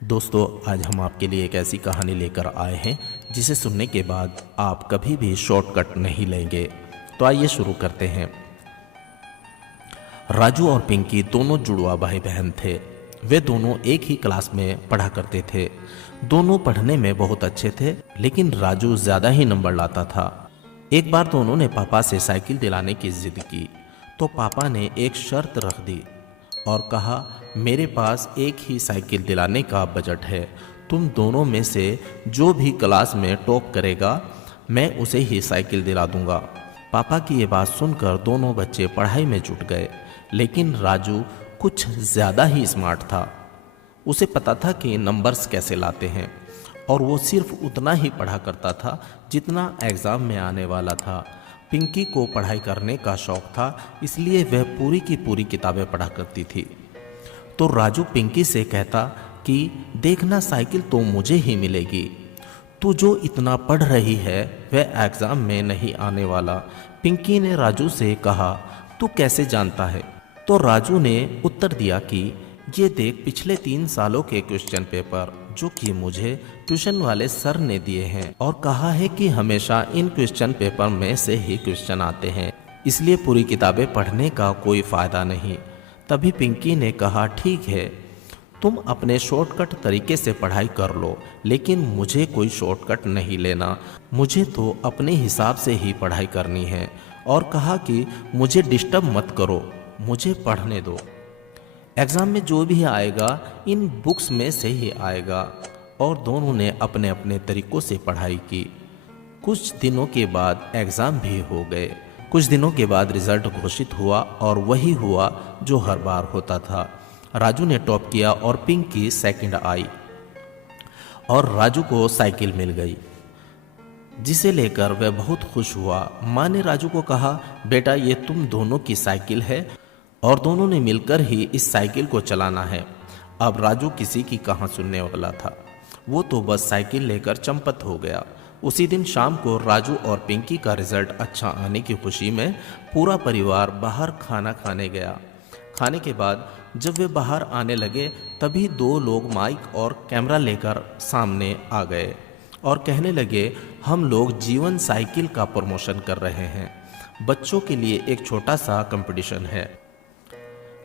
दोस्तों, आज हम आपके लिए एक ऐसी कहानी लेकर आए हैं जिसे सुनने के बाद आप कभी भी शॉर्टकट नहीं लेंगे। तो आइए शुरू करते हैं। राजू और पिंकी दोनों जुड़वा भाई बहन थे। वे दोनों एक ही क्लास में पढ़ा करते थे। दोनों पढ़ने में बहुत अच्छे थे, लेकिन राजू ज़्यादा ही नंबर लाता था। एक बार दोनों ने पापा से साइकिल दिलाने की जिद की, तो पापा ने एक शर्त रख दी और कहा, मेरे पास एक ही साइकिल दिलाने का बजट है। तुम दोनों में से जो भी क्लास में टॉप करेगा, मैं उसे ही साइकिल दिला दूंगा। पापा की ये बात सुनकर दोनों बच्चे पढ़ाई में जुट गए, लेकिन राजू कुछ ज़्यादा ही स्मार्ट था। उसे पता था कि नंबर्स कैसे लाते हैं, और वो सिर्फ उतना ही पढ़ा करता था जितना एग्ज़ाम में आने वाला था। पिंकी को पढ़ाई करने का शौक़ था, इसलिए वह पूरी की पूरी किताबें पढ़ा करती थी। तो राजू पिंकी से कहता कि देखना, साइकिल तो मुझे ही मिलेगी। तू जो इतना पढ़ रही है वह एग्ज़ाम में नहीं आने वाला। पिंकी ने राजू से कहा, तू कैसे जानता है? तो राजू ने उत्तर दिया कि ये देख, पिछले 3 सालों के क्वेश्चन पेपर जो कि मुझे ट्यूशन वाले सर ने दिए हैं, और कहा है कि हमेशा इन क्वेश्चन पेपर में से ही क्वेश्चन आते हैं, इसलिए पूरी किताबें पढ़ने का कोई फ़ायदा नहीं। तभी पिंकी ने कहा, ठीक है, तुम अपने शॉर्टकट तरीके से पढ़ाई कर लो, लेकिन मुझे कोई शॉर्टकट नहीं लेना। मुझे तो अपने हिसाब से ही पढ़ाई करनी है। और कहा कि मुझे डिस्टर्ब मत करो, मुझे पढ़ने दो। एग्ज़ाम में जो भी आएगा इन बुक्स में से ही आएगा। और दोनों ने अपने अपने तरीक़ों से पढ़ाई की। कुछ दिनों के बाद एग्ज़ाम भी हो गए। कुछ दिनों के बाद रिज़ल्ट घोषित हुआ, और वही हुआ जो हर बार होता था। राजू ने टॉप किया और पिंकी सेकंड आई, और राजू को साइकिल मिल गई, जिसे लेकर वह बहुत खुश हुआ। माँ ने राजू को कहा, बेटा, ये तुम दोनों की साइकिल है और दोनों ने मिलकर ही इस साइकिल को चलाना है। अब राजू किसी की कहाँ सुनने वाला था, वो तो बस साइकिल लेकर चंपत हो गया। उसी दिन शाम को राजू और पिंकी का रिजल्ट अच्छा आने की खुशी में पूरा परिवार बाहर खाना खाने गया। खाने के बाद जब वे बाहर आने लगे, तभी 2 लोग माइक और कैमरा लेकर सामने आ गए और कहने लगे, हम लोग जीवन साइकिल का प्रमोशन कर रहे हैं। बच्चों के लिए एक छोटा सा कंपटीशन है।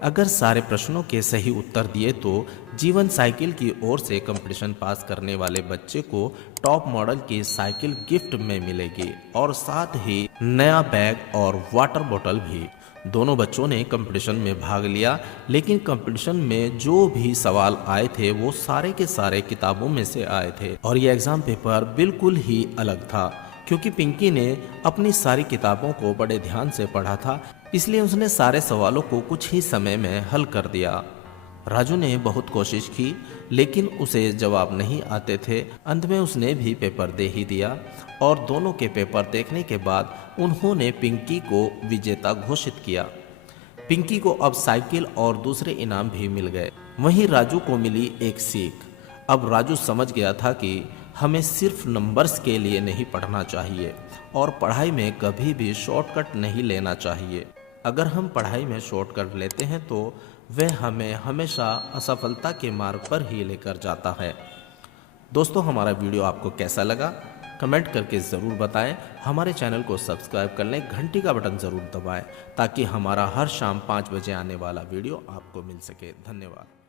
अगर सारे प्रश्नों के सही उत्तर दिए तो जीवन साइकिल की ओर से कंपटीशन पास करने वाले बच्चे को टॉप मॉडल की साइकिल गिफ्ट में मिलेगी, और साथ ही नया बैग और वाटर बोतल भी। दोनों बच्चों ने कंपटीशन में भाग लिया, लेकिन कंपटीशन में जो भी सवाल आए थे वो सारे के सारे किताबों में से आए थे, और ये एग्ज़ाम पेपर बिल्कुल ही अलग था। क्योंकि पिंकी ने अपनी सारी किताबों को बड़े ध्यान से पढ़ा था, इसलिए उसने सारे सवालों को कुछ ही समय में हल कर दिया। राजू ने बहुत कोशिश की, लेकिन उसे जवाब नहीं आते थे। अंत में उसने भी पेपर दे ही दिया, और दोनों के पेपर देखने के बाद उन्होंने पिंकी को विजेता घोषित किया। पिंकी को अब साइकिल और दूसरे इनाम भी मिल गए। वहीं राजू को मिली एक सीख। अब राजू समझ गया था कि हमें सिर्फ नंबर्स के लिए नहीं पढ़ना चाहिए, और पढ़ाई में कभी भी शॉर्टकट नहीं लेना चाहिए। अगर हम पढ़ाई में शॉर्टकट लेते हैं तो वह हमें हमेशा असफलता के मार्ग पर ही लेकर जाता है। दोस्तों, हमारा वीडियो आपको कैसा लगा कमेंट करके ज़रूर बताएं। हमारे चैनल को सब्सक्राइब कर लें, घंटी का बटन ज़रूर दबाएं, ताकि हमारा हर शाम 5 बजे आने वाला वीडियो आपको मिल सके। धन्यवाद।